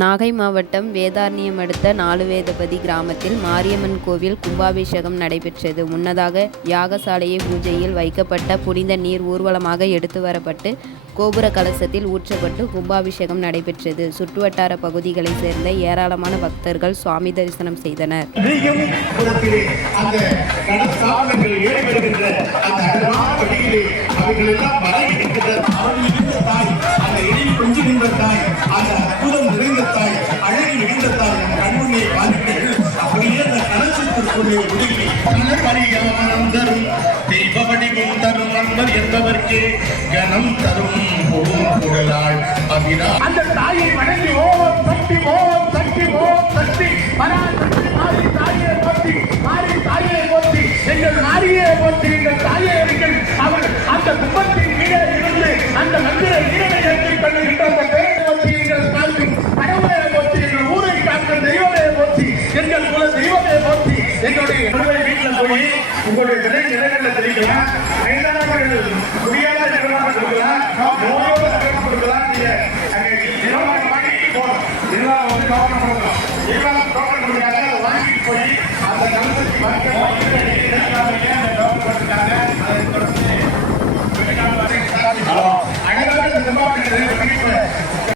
நாகை மாவட்டம் வேதாரண்யம் அடுத்த நாலுவேதபதி கிராமத்தில் மாரியம்மன் கோவில் கும்பாபிஷேகம் நடைபெற்றது. முன்னதாக யாகசாலையை பூஜையில் வைக்கப்பட்ட புனித நீர் ஊர்வலமாக எடுத்து வரப்பட்டு கோபுர கலசத்தில் ஊற்றப்பட்டு கும்பாபிஷேகம் நடைபெற்றது. சுற்றுவட்டார பகுதிகளைச் சேர்ந்த ஏராளமான பக்தர்கள் சுவாமி தரிசனம் செய்தனர். அந்த கலசத்திற்குள்ளே ஒடுங்கி கணபரியாமனம் தரும் தெய்வ வடிவம் தரும் அன்பர் என்பவர்க்கே கனம் தரும் புகழாள் அபிரா அந்த தாயை வணங்கி ஓம் சக்தி ஓம் சக்தி ஓம் சக்தி. பராசக்தி மாறி தாயே போற்றி மாறி தாயே போற்றி. எங்கள் மாரியே போற்றி எங்கள் தாயே எங்கள் அவர் அந்த குப்பத்தின் கீழே இருந்து அந்த மந்திர ஈரனை ஏற்றிக் கொள்ளுகின்ற அந்த பேரை போற்றி எங்கள் காக்கும் கடவுளை போற்றி எங்கள் ஊரை காக்கும் போற்றி எங்கள் எங்களுடைய என்னுடைய வீட்டில் போய் உங்களுடைய திரை நிலைகளை தெரிவிக்கலாம் ஐந்தாயிரம் முடியாத நிறுவனமாக கொடுக்கலாம் நோயோட நிறுவனம் கொடுக்கலாம் நீங்க வாங்கிட்டு போகணும். நிறுவனம் வந்து கவனம் கொடுக்கலாம் நிறுவனம் அதை வாங்கிட்டு போய் அந்த கருத்துக்கு மறக்க வாங்கிட்டு அனைவரும் இந்த மாதிரி